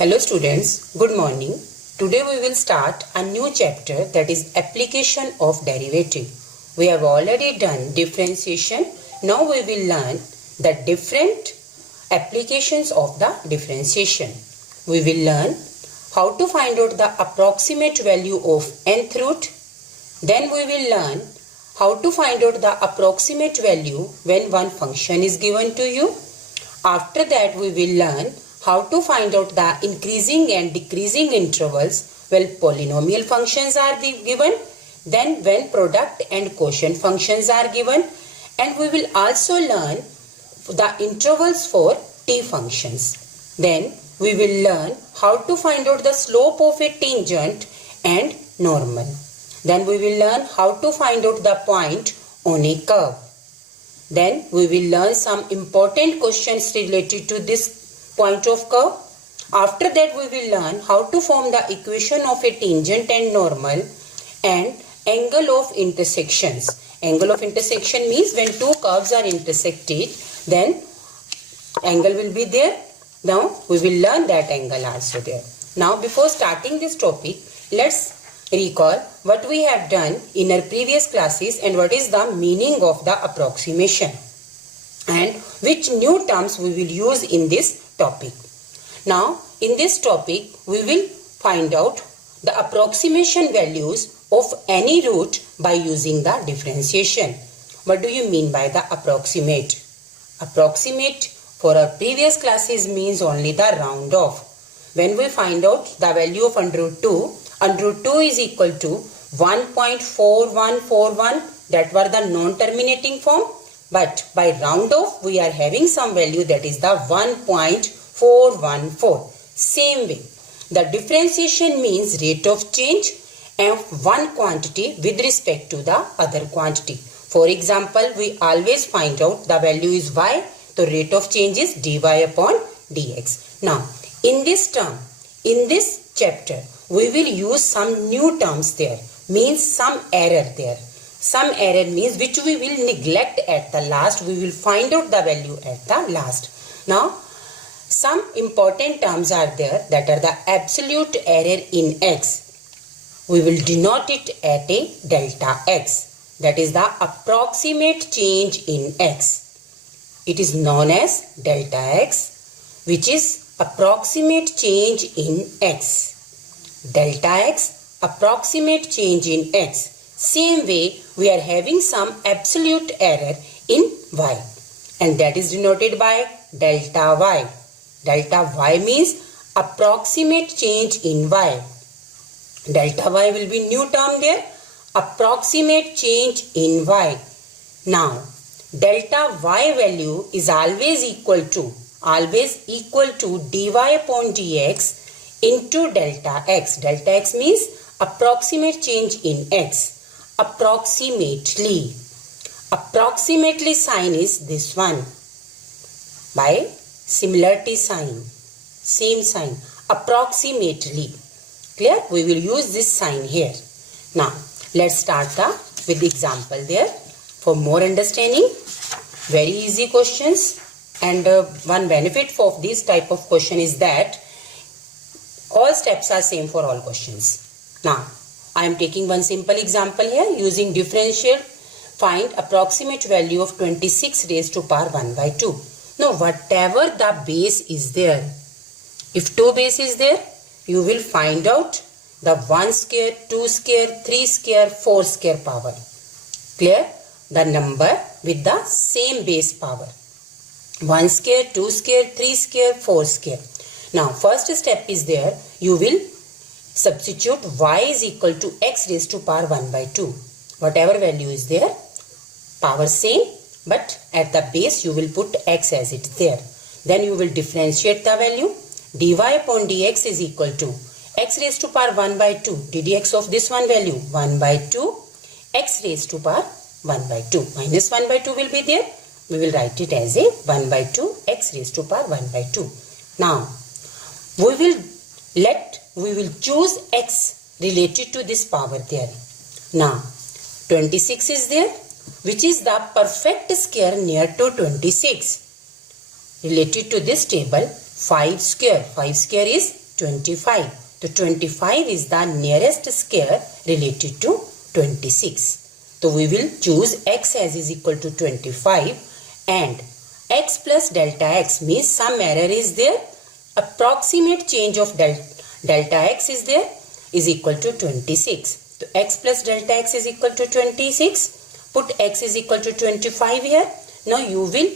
Hello students, good morning. Today we will start a new chapter, that is application of derivative. We have already done differentiation. Now we will learn the different applications of the differentiation. We will learn how to find out the approximate value of nth root. Then we will learn how to find out the approximate value when one function is given to you. After that we will learn how to find out the increasing and decreasing intervals when polynomial functions are given, then when product and quotient functions are given, and we will also learn the intervals for t functions. Then we will learn how to find out the slope of a tangent and normal. Then we will learn how to find out the point on a curve. Then we will learn some important questions related to this point of curve. After that we will learn how to form the equation of a tangent and normal and angle of intersections. Angle of intersection means when two curves are intersected, then angle will be there. Now we will learn that angle also there. Now before starting this topic, let's recall what we have done in our previous classes and what is the meaning of the approximation and which new terms we will use in this topic. Now in this topic we will find out the approximation values of any root by using the differentiation. What do you mean by the approximate? Approximate for our previous classes means only the round off. When we find out the value of under root 2 is equal to 1.4141, that were the non-terminating form. But by round off we are having some value, that is the 1.414. Same way, the differentiation means rate of change of one quantity with respect to the other quantity. For example, we always find out the value is y, the rate of change is dy upon dx. Now in this term, in this chapter, we will use some new terms there, means some error there. Some error means which we will neglect at the last. We will find out the value at the last. Now, some important terms are there, that are the absolute error in x. We will denote it at a delta x. That is the approximate change in x. It is known as delta x, which is approximate change in x. Delta x, approximate change in x. Same way, we are having some absolute error in y, and that is denoted by delta y. Delta y means approximate change in y. Delta y will be new term there, approximate change in y. Now, delta y value is always equal to dy upon dx into delta x. Delta x means approximate change in x. Approximately sign is this one, by similarity sign, same sign, approximately. Clear? We will use this sign here. Now let's start with the example there for more understanding. Very easy questions, and one benefit of this type of question is that all steps are same for all questions. Now I am taking one simple example here. Using differential, find approximate value of 26 raised to power 1 by 2. Now whatever the base is there, if 2 base is there, you will find out the 1 square, 2 square, 3 square, 4 square power. Clear? The number with the same base power. 1 square, 2 square, 3 square, 4 square. Now first step is there, you will substitute y is equal to x raised to power 1 by 2. Whatever value is there, power same, but at the base you will put x as it is there. Then you will differentiate the value. Dy upon dx is equal to x raised to power 1 by 2. ddx of this one value 1 by 2, x raised to power 1 by 2. Minus 1 by 2 will be there. We will write it as a 1 by 2 x raised to power 1 by 2. Now we will choose x related to this power there. Now 26 is there, which is the perfect square near to 26. Related to this table, 5 square. 5 square is 25. So 25 is the nearest square related to 26. So we will choose x as is equal to 25 and x plus delta x means some error is there. Approximate change of delta x is there is equal to 26. So x plus delta x is equal to 26. Put x is equal to 25 here. Now you will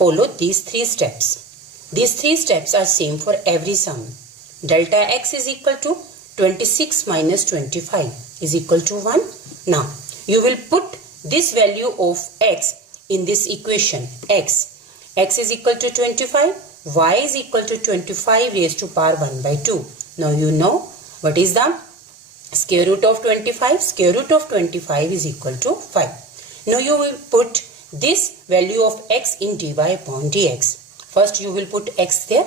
follow these three steps. These three steps are same for every sum. Delta x is equal to 26 minus 25 is equal to 1. Now you will put this value of x in this equation x. X is equal to 25. Y is equal to 25 raised to power 1 by 2. Now you know what is the square root of 25. Square root of 25 is equal to 5. Now you will put this value of x in dy upon dx. First you will put x there.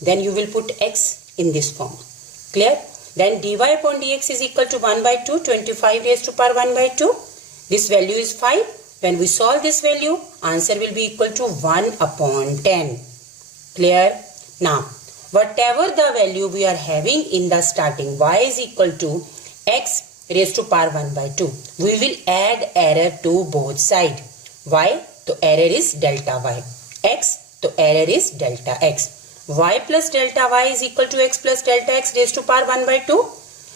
Then you will put x in this form. Clear? Then dy upon dx is equal to 1 by 2. 25 raised to power 1 by 2. This value is 5. When we solve this value, answer will be equal to 1 upon 10. Clear? Now, whatever the value we are having in the starting, y is equal to x raised to power 1 by 2. We will add error to both sides. Y, so error is delta y. X, so error is delta x. Y plus delta y is equal to x plus delta x raised to power 1 by 2.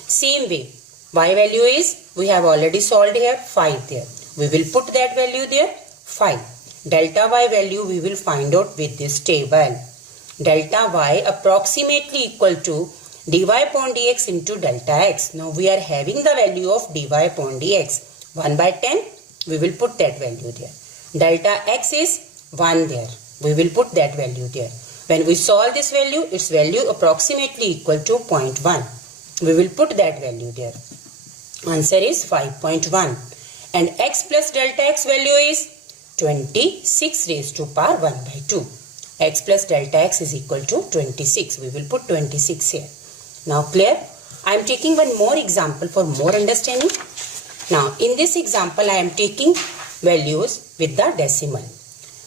Same way, y value is, we have already solved here, 5 there. We will put that value there, 5. Delta y value we will find out with this table. Delta y approximately equal to dy upon dx into delta x. Now we are having the value of dy upon dx. 1 by 10, we will put that value there. Delta x is 1 there. We will put that value there. When we solve this value, its value approximately equal to 0.1. We will put that value there. Answer is 5.1. And x plus delta x value is 26 raised to power 1 by 2. X plus delta x is equal to 26. We will put 26 here. Now clear? I am taking one more example for more understanding. Now in this example I am taking values with the decimal.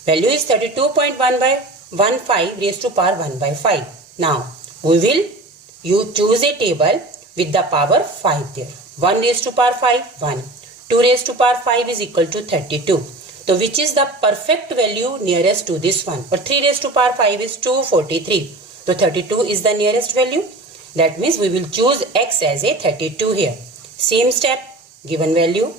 Value is 32.115 raised to power 1 by 5. Now you choose a table with the power 5 there. 1 raised to power 5, 1. 2 raised to power 5 is equal to 32. So which is the perfect value nearest to this one? Or 3 raised to power 5 is 243. So 32 is the nearest value. That means we will choose x as a 32 here. Same step, given value.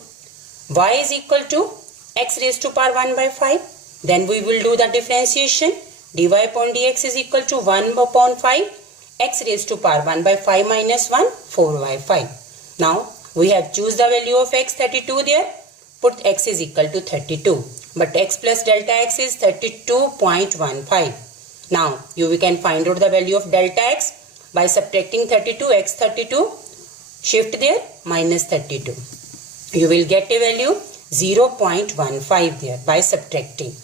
Y is equal to x raised to power 1 by 5. Then we will do the differentiation. dy upon dx is equal to 1 upon 5. X raised to power 1 by 5 minus 1, 4 by 5. Now we have choose the value of x 32 there. Put x is equal to 32. But x plus delta x is 32.15. Now we can find out the value of delta x by subtracting 32. X 32. Shift there minus 32. You will get a value 0.15 there by subtracting.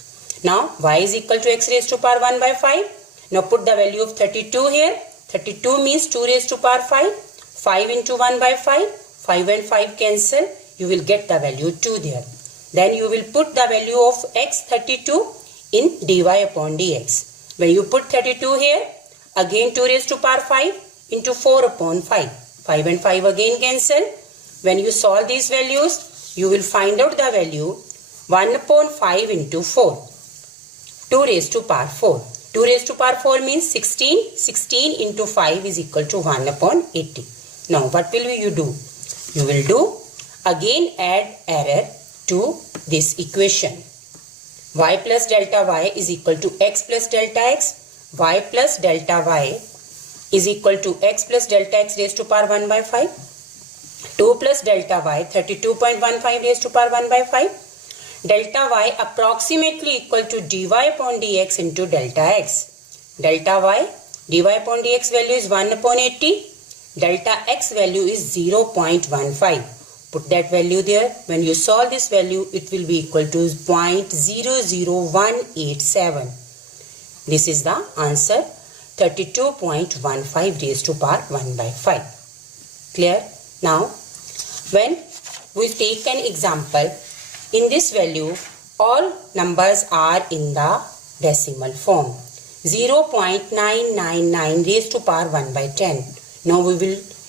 Now y is equal to x raised to power 1 by 5. Now put the value of 32 here. 32 means 2 raised to power 5. 5 into 1 by 5. 5 and 5 cancel. You will get the value 2 there. Then you will put the value of x 32 in dy upon dx. When you put 32 here, again 2 raised to power 5 into 4 upon 5. 5 and 5 again cancel. When you solve these values, you will find out the value 1 upon 5 into 4. 2 raised to power 4. 2 raised to power 4 means 16. 16 into 5 is equal to 1 upon 80. Now what will you do? You will do again add error to this equation. Y plus delta y is equal to x plus delta x. Y plus delta y is equal to x plus delta x raised to power 1 by 5. 2 plus delta y 32.15 raised to power 1 by 5. Delta y approximately equal to dy upon dx into delta x. Delta y, dy upon dx value is 1 upon 80. Delta x value is 0.15. Put that value there. When you solve this value, it will be equal to 0.00187. This is the answer, 32.15 raised to power 1 by 5. Clear? Now, when we take an example, in this value, all numbers are in the decimal form. 0.999 raised to power 1 by 10. Now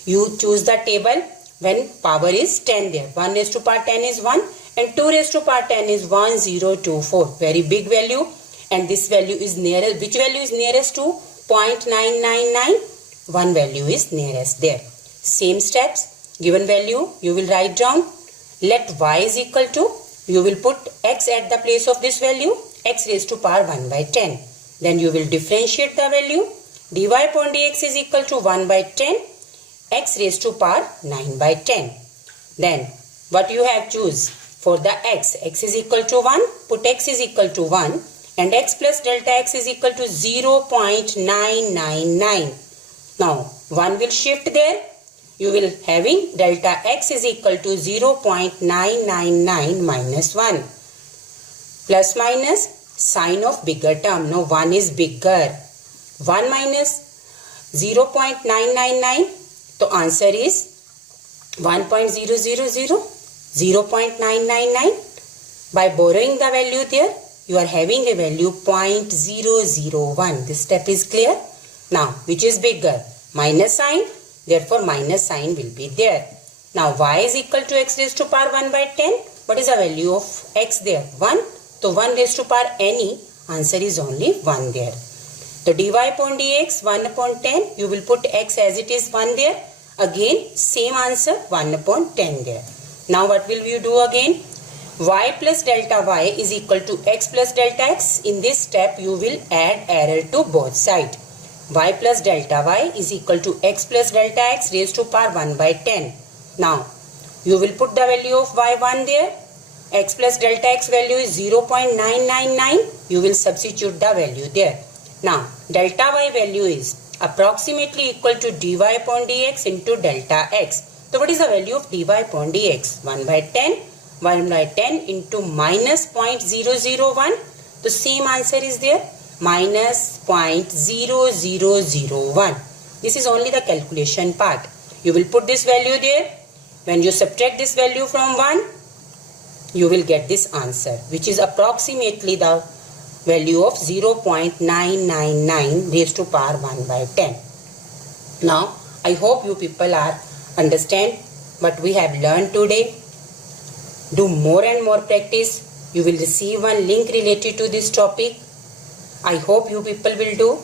you choose the table when power is 10 there. 1 raised to power 10 is 1 and 2 raised to power 10 is 1024. Very big value, and this value is nearest. Which value is nearest to 0.999? One value is nearest there. Same steps. Given value you will write down. Let y is equal to, you will put x at the place of this value, x raised to power 1 by 10. Then you will differentiate the value. dy upon dx is equal to 1 by 10, x raised to power 9 by 10. Then what you have choose for the x is equal to 1, put x is equal to 1 and x plus delta x is equal to 0.999. Now 1 will shift there. You will having delta x is equal to 0.999 minus 1. Plus minus sign of bigger term. Now 1 is bigger. 1 minus 0.999. So answer is 1.000. 0.999. By borrowing the value there, you are having a value 0.001. This step is clear. Now which is bigger? Minus sign. Therefore, minus sign will be there. Now, y is equal to x raised to power 1 by 10. What is the value of x there? 1. So, 1 raised to power any. Answer is only 1 there. So, dy upon dx 1 upon 10. You will put x as it is 1 there. Again, same answer 1 upon 10 there. Now, what will you do again? Y plus delta y is equal to x plus delta x. In this step, you will add error to both sides. Y plus delta y is equal to x plus delta x raised to power 1 by 10. Now, you will put the value of y1 there. X plus delta x value is 0.999. You will substitute the value there. Now, delta y value is approximately equal to dy upon dx into delta x. So, what is the value of dy upon dx? 1 by 10. 1 by 10 into minus 0.001. The same answer is there. Minus 0.0001. This is only the calculation part. You will put this value there. When you subtract this value from 1, you will get this answer, which is approximately the value of 0.999 raised to power 1 by 10. Now, I hope you people are understand what we have learned today. Do more and more practice. You will receive one link related to this topic. I hope you people will do.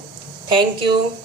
Thank you.